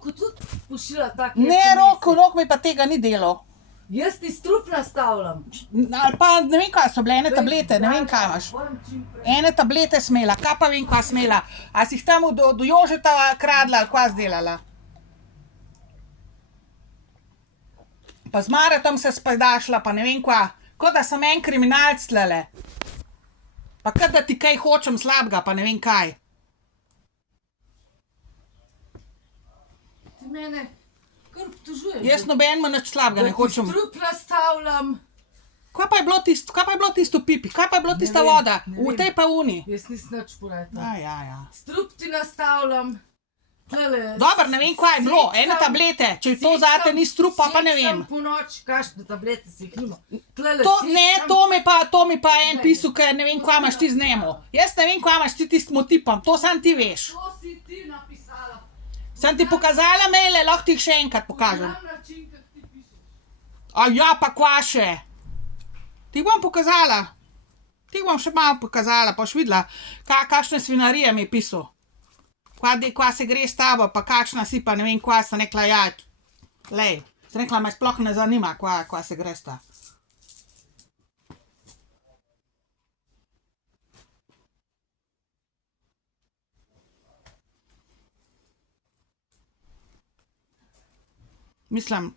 Roku tudi pošila tak. Ne, Rok mi pa tega ni delal. Jaz ti strup nastavljam. Ali pa ne vem, kaj so bile, ene tablete, ne vem, kaj imaš. Ene tablete smela, kaj pa vem, kaj smela. A si jih tam do Jožeta kradla ali kaj zdelala? Pa z Maratom se spajdašla, pa ne vem kaj. Kot da sem en kriminalc tlele. Pa kot da ti kaj hočem slabega, pa ne vem kaj. Ti mene kar obtožuješ. Jaz nobenemu nič slabega ne hočem. Da ti strup nastavljam. Kaj pa je bilo tisto pipi? Kaj pa je bilo tista voda? V tej pa uni. Jaz nisem nič porekla. Ja. Strup ti nastavljam. Dobro, ne vem, kaj je bilo. Ene tablete. Če to zate ni strup, pa ne vem. Sem po noč, kakšne tablete si jih nima. To mi pa en pisal, ker ne vem, kaj imaš ti z njemu. Jaz ne vem, kaj imaš ti tistim tipom. To sam ti veš. To si ti napisala. Sem ti pokazala maile, lahko ti jih še enkrat pokažem. Znam način, kak ti pišeš. A ja, pa kva še? Ti bom pokazala. Ti bom še malo pokazala, pa boš videla, kakšne svinarije mi je pisal. Kva se gre s tabo, pa kakšna si, pa ne vem, kva sem rekla, ja, lej. Sem rekla, me sploh ne zanima, kva se gre sta. Mislim,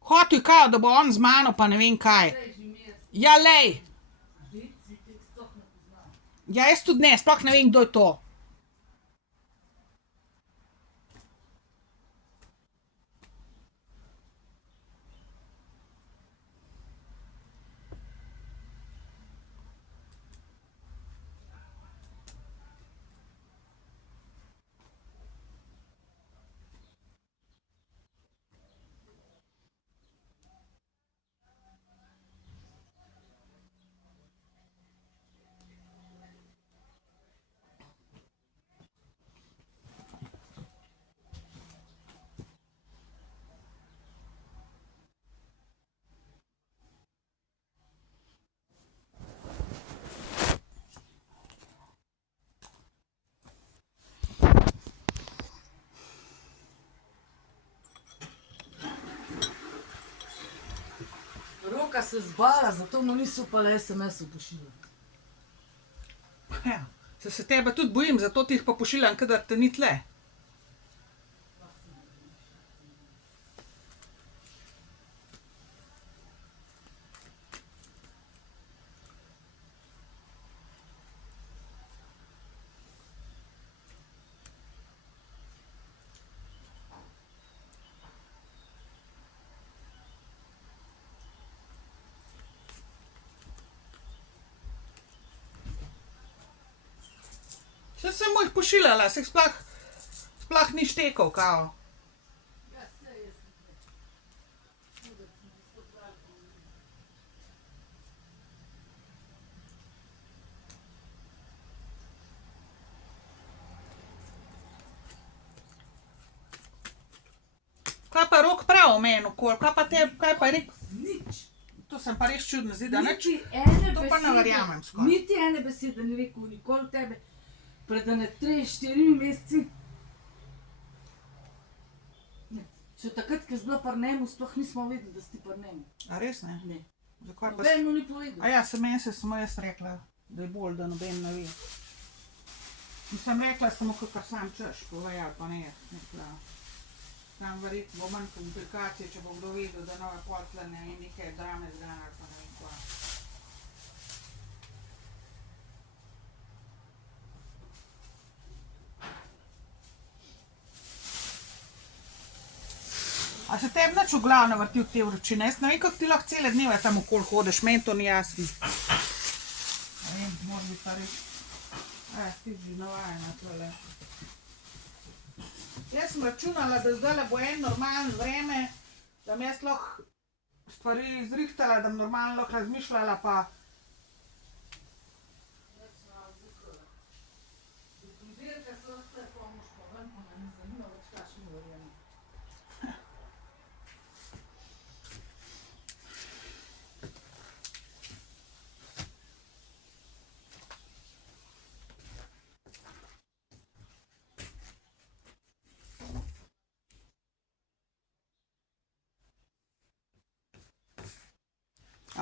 hotel je kao, da bo on z mano, pa ne vem kaj. Ja, lej. Ja, jaz tudi ne, sploh ne vem, kdo je to. Roka se zbala, zato mu niso upala SMS-u pošiljati. Ja, se tebe tudi bojim, zato ti jih pa pošiljam, kadar te ni tle. Se sem mu jih pošiljala, se jih sploh ni štekal, kao. Kaj pa Rok prav o meni okoli, kaj pa je rekel? Nič. To sem pa res čudno zdi, da nič. Niti ene To pa ne verjamem skoraj. Niti ene besede ni rekel nikoli tebe. Pred ene 3-4 meseci. Ne. Še takrat, ko si bila pri njemu, sploh nismo vedeli, da si ti pri njemu. A res ne? Ne. Zakaj pa Noben mu ni povedal. A ja, meni se samo jaz rekla, da je bolj, da noben ne ve. In sem rekla samo, kakor sam češ, povej ali pa ne. Rekla, tam verjetno bo manj komplikacije, če bo kdo vedel, da nove potle ne vem, nekaj drame zgana ali pa ne vem kva. A se tebi nič v glavu ne vrti v te vročine? Jaz ne vem, kako ti lahko cele dneve tam okoli hodiš, meni to ni jasno. Ne vem, mora biti pa res. Ti že navajena tole. Jaz sem računala, da zdajle bo en normalen vreme, da mi jaz lahko stvari zrihtala, da bi normalno lahko razmišljala pa...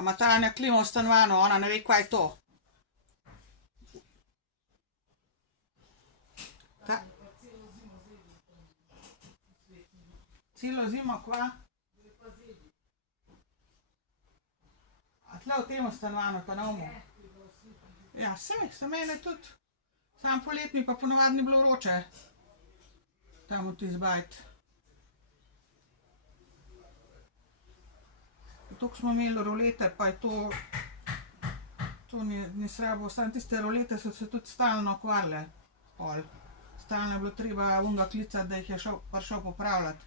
A ima Tanja klimo v stanovanju, ona ne ve, kaj je to. Ta... Celo zimo, kva? A tle v tem stanovanju, pa na umu? Ja, se mene tudi. Sam polet mi pa ponovadi ni bilo vroče. Tam v tisti bajt. Toliko smo imeli rolete, pa je to ni srabo. Samo tiste rolete so se tudi stalno kvarile. Stalno je bilo treba unga klicati, da jih je prišel popravljati.